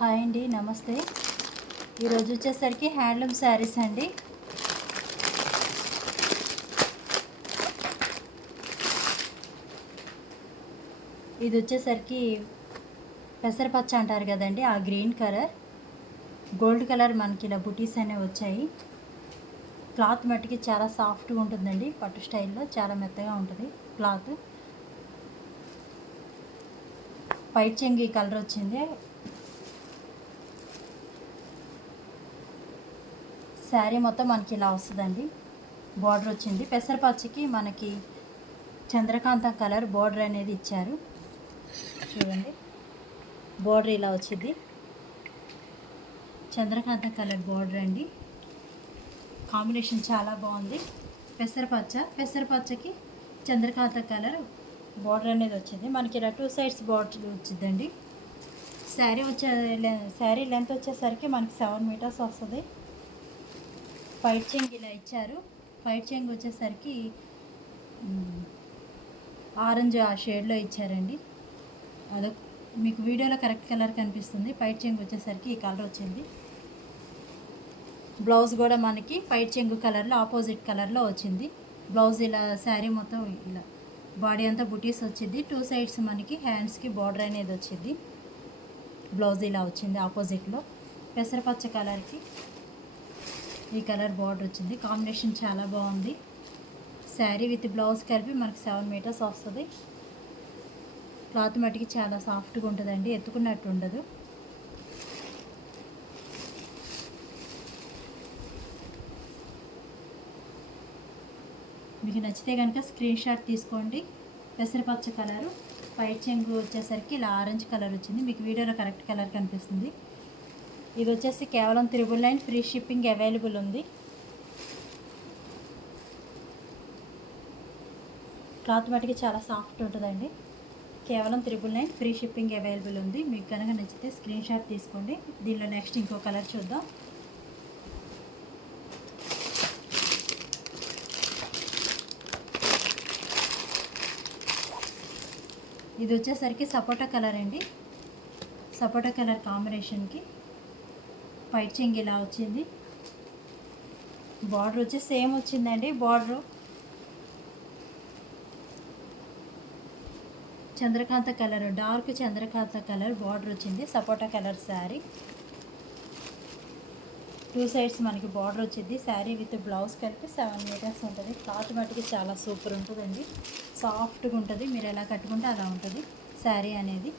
Hi అండి, నమస్తే. ఈరోజు వచ్చేసరికి హ్యాండ్లూమ్ శారీస్ అండి. ఇది వచ్చేసరికి పెసరపచ్చ అంటారు కదండి, ఆ గ్రీన్ కలర్, గోల్డ్ కలర్ మనకి ఇలా బుటీస్ అనేవి వచ్చాయి. క్లాత్ మట్టికి చాలా సాఫ్ట్గా ఉంటుందండి, పట్టు స్టైల్లో చాలా మెత్తగా ఉంటుంది క్లాత్. పైట్ చెంగి కలర్ వచ్చింది. శారీ మొత్తం మనకి ఇలా వస్తుందండి. బార్డర్ వచ్చింది. పెసరపచ్చకి మనకి చంద్రకాంతం కలర్ బార్డర్ అనేది ఇచ్చారు. చూడండి, బార్డర్ ఇలా వచ్చింది. చంద్రకాంతం కలర్ బార్డర్ అండి. కాంబినేషన్ చాలా బాగుంది. పెసరపచ్చకి చంద్రకాంతం కలర్ బార్డర్ అనేది వచ్చింది. మనకి ఇలా 2 సైడ్స్ బార్డర్ వచ్చిందండి. శారీ లెంత్ వచ్చేసరికి మనకి 7 మీటర్స్ వస్తుంది. పైట్ చెంగు ఇలా ఇచ్చారు. పైట్ చెంగు వచ్చేసరికి ఆరెంజ్ ఆ షేడ్లో ఇచ్చారండి. అదొక మీకు వీడియోలో కరెక్ట్ కలర్ కనిపిస్తుంది. పైట్ చెంగు వచ్చేసరికి ఈ కలర్ వచ్చింది. బ్లౌజ్ కూడా మనకి పైట్ చెంగు కలర్లో ఆపోజిట్ కలర్లో వచ్చింది. బ్లౌజ్ ఇలా శారీ మొత్తం ఇలా బాడీ అంతా బుటీస్ వచ్చింది. 2 సైడ్స్ మనకి హ్యాండ్స్కి బార్డర్ అనేది వచ్చింది. బ్లౌజ్ ఇలా వచ్చింది ఆపోజిట్లో. పెసరపచ్చ కలర్కి ఈ కలర్ బార్డర్ వచ్చింది. కాంబినేషన్ చాలా బాగుంది. శారీ విత్ బ్లౌజ్ కలిపి మనకి 7 మీటర్స్ వస్తుంది. క్లాత్ మట్టికి చాలా సాఫ్ట్గా ఉంటుందండి, ఎత్తుకున్నట్టు ఉండదు. మీకు నచ్చితే కనుక స్క్రీన్ షాట్ తీసుకోండి. పెసరపచ్చ కలరు, పైట్ చెంగు వచ్చేసరికి ఇలా ఆరెంజ్ కలర్ వచ్చింది. మీకు వీడియోలో కరెక్ట్ కలర్ కనిపిస్తుంది. ఇది వచ్చేసి కేవలం 999 ఫ్రీ షిప్పింగ్ అవైలబుల్ ఉంది. క్లాత్ మటుకి చాలా సాఫ్ట్ ఉంటుందండి. కేవలం 999 ఫ్రీ షిప్పింగ్ అవైలబుల్ ఉంది. మీకు కనుక నచ్చితే స్క్రీన్ షాట్ తీసుకోండి. దీనిలో నెక్స్ట్ ఇంకో కలర్ చూద్దాం. ఇది వచ్చేసరికి సపోటా కలర్ అండి. సపోటా కలర్ కాంబినేషన్కి పైట్ చెంగు ఇలా వచ్చింది. బార్డర్ వచ్చి సేమ్ వచ్చిందండి. Border Chandrakanta colour, dark Chandrakanta colour border వచ్చింది. సపోటా కలర్ శారీ, 2 సైడ్స్ మనకి బార్డర్ వచ్చింది. శారీ విత్ బ్లౌజ్ కలిపి 7 మీటర్స్ ఉంటుంది. క్లాత్ మటుకి చాలా సూపర్ ఉంటుందండి, సాఫ్ట్గా ఉంటుంది. మీరు ఎలా కట్టుకుంటే అలా ఉంటుంది శారీ అనేది.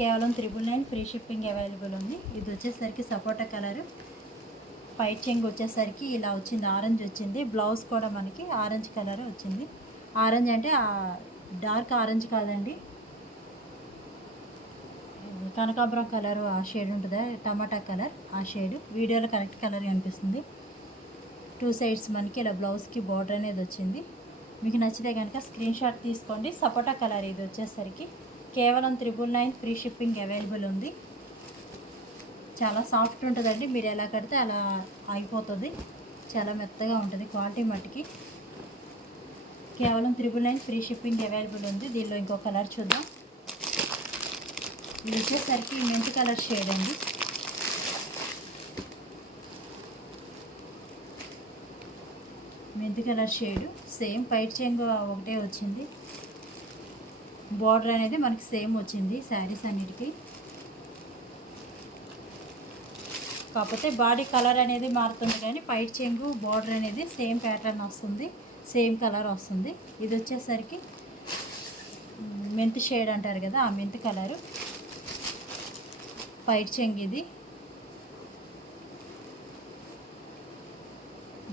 కేవలం 999 ఫ్రీ షిప్పింగ్ అవైలబుల్ ఉంది. ఇది వచ్చేసరికి సపోటా కలర్, పైట్ చెంగు వచ్చేసరికి ఇలా వచ్చింది, ఆరెంజ్ వచ్చింది. బ్లౌజ్ కూడా మనకి ఆరెంజ్ కలర్ వచ్చింది. ఆరెంజ్ అంటే డార్క్ ఆరెంజ్ కాదండి, కనకాంబరం కలర్ ఆ షేడ్ ఉంటుందా, టమాటా కలర్ ఆ షేడ్. వీడియోలో కరెక్ట్ కలర్ కనిపిస్తుంది. 2 సైడ్స్ మనకి ఇలా బ్లౌజ్కి బార్డర్ అనేది వచ్చింది. మీకు నచ్చితే కనుక స్క్రీన్ షాట్ తీసుకోండి. సపోటా కలర్ ఇది వచ్చేసరికి కేవలం 999 ఫ్రీ షిప్పింగ్ అవైలబుల్ ఉంది. చాలా సాఫ్ట్ ఉంటుందండి, మీరు ఎలా కడితే అలా అయిపోతుంది. చాలా మెత్తగా ఉంటుంది క్వాలిటీ మట్టికి. కేవలం 999 ఫ్రీ షిప్పింగ్ అవైలబుల్ ఉంది. దీనిలో ఇంకో కలర్ చూద్దాం. ఇది వచ్చేసరికి మెంతి కలర్ షేడ్ అండి. మెంతి కలర్ షేడ్ సేమ్ పైట్ చెంగు ఒకటే వచ్చింది. బార్డర్ అనేది మనకి సేమ్ వచ్చింది శారీస్ అన్నిటికీ. కాకపోతే బాడీ కలర్ అనేది మారుతుంది, కానీ పైట్ చెంగు బార్డర్ అనేది సేమ్ ప్యాటర్న్ వస్తుంది, సేమ్ కలర్ వస్తుంది. ఇది వచ్చేసరికి మెంతి షేడ్ అంటారు కదా, ఆ మెంతి కలరు పైట్ చెంగు. ఇది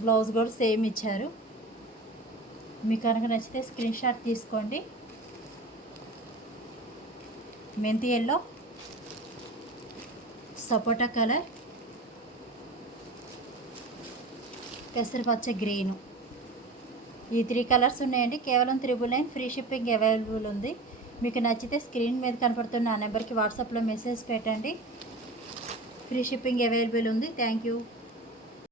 బ్లౌజ్ కూడా సేమ్ ఇచ్చారు. మీకు కనుక నచ్చితే స్క్రీన్ షాట్ తీసుకోండి. మెంతి ఎల్లో, సపోటా కలర్, పెసరపచ్చ గ్రీను, ఈ 3 కలర్స్ ఉన్నాయండి. కేవలం 999 ఫ్రీ షిప్పింగ్ అవైలబుల్ ఉంది. మీకు నచ్చితే స్క్రీన్ మీద కనపడుతున్న ఆ నెంబర్కి వాట్సాప్లో మెసేజ్ పెట్టండి. ఫ్రీ షిప్పింగ్ అవైలబుల్ ఉంది. Thank you.